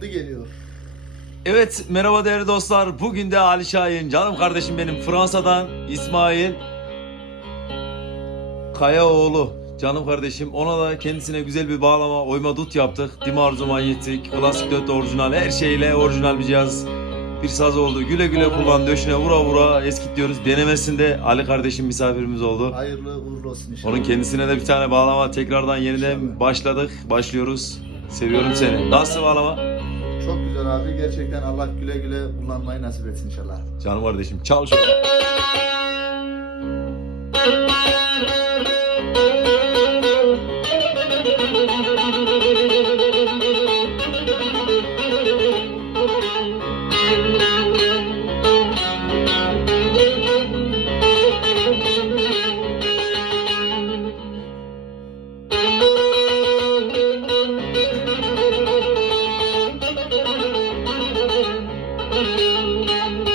geliyor. Evet merhaba değerli dostlar. Bugün de Ali Şahin canım kardeşim benim Fransa'dan İsmail Kayaoğlu canım kardeşim. Ona da kendisine güzel bir bağlama oyma dut yaptık. Dimarzo manyetik, klasik 4 orijinal her şeyle orijinal bir cihaz. Bir saz oldu. Güle güle kullan döşüne vura vura eskitiyoruz. Denemesinde Ali kardeşim misafirimiz oldu. Hayırlı uğurlu olsun inşallah. Onun kendisine de bir tane bağlama tekrardan yeniden başladık. Başlıyoruz. Seviyorum seni. Nasıl bağlama? Abi. Gerçekten Allah güle güle kullanmayı nasip etsin inşallah. Canım kardeşim çal şunu. Thank you.